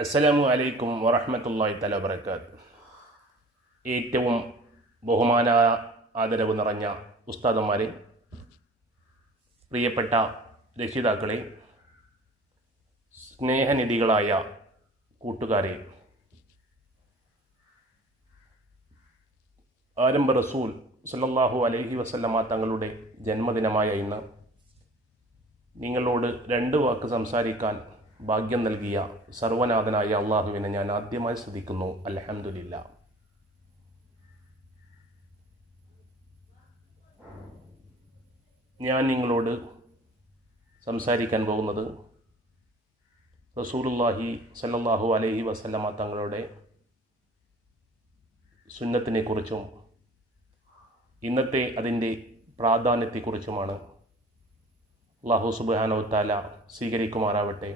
അസ്സലാമു അലൈക്കും വറഹ്മത്തുള്ളാഹി തആല വബറകാത്ത്. ഏറ്റവും ബഹുമാന ആദരവ് നിറഞ്ഞ ഉസ്താദന്മാരെ, പ്രിയപ്പെട്ട രക്ഷിതാക്കളെ, സ്നേഹനിധികളായ കൂട്ടുകാരെ, ആരംഭ റസൂൽ സല്ലല്ലാഹു അലൈഹി വസല്ലമ തങ്ങളുടെ ജന്മദിനമായ ഇന്ന് നിങ്ങളോട് രണ്ട് വാക്ക് സംസാരിക്കാൻ ഭാഗ്യം നൽകിയ സർവനാഥനായ അള്ളാഹുവിനെ ഞാൻ ആദ്യമായി സ്തുതിക്കുന്നു. അൽഹംദുലില്ലാ. ഞാൻ നിങ്ങളോട് സംസാരിക്കാൻ പോകുന്നത് റസൂലുള്ളാഹി സല്ലല്ലാഹു അലൈഹി വസല്ലമ തങ്ങളുടെ സുന്നത്തിനെ കുറിച്ചും ഇന്നത്തെ അതിൻ്റെ പ്രാധാന്യത്തെക്കുറിച്ചുമാണ്. അല്ലാഹു സുബ്ഹാനഹു വ തആല സ്വീകരിക്കുമാറാവട്ടെ.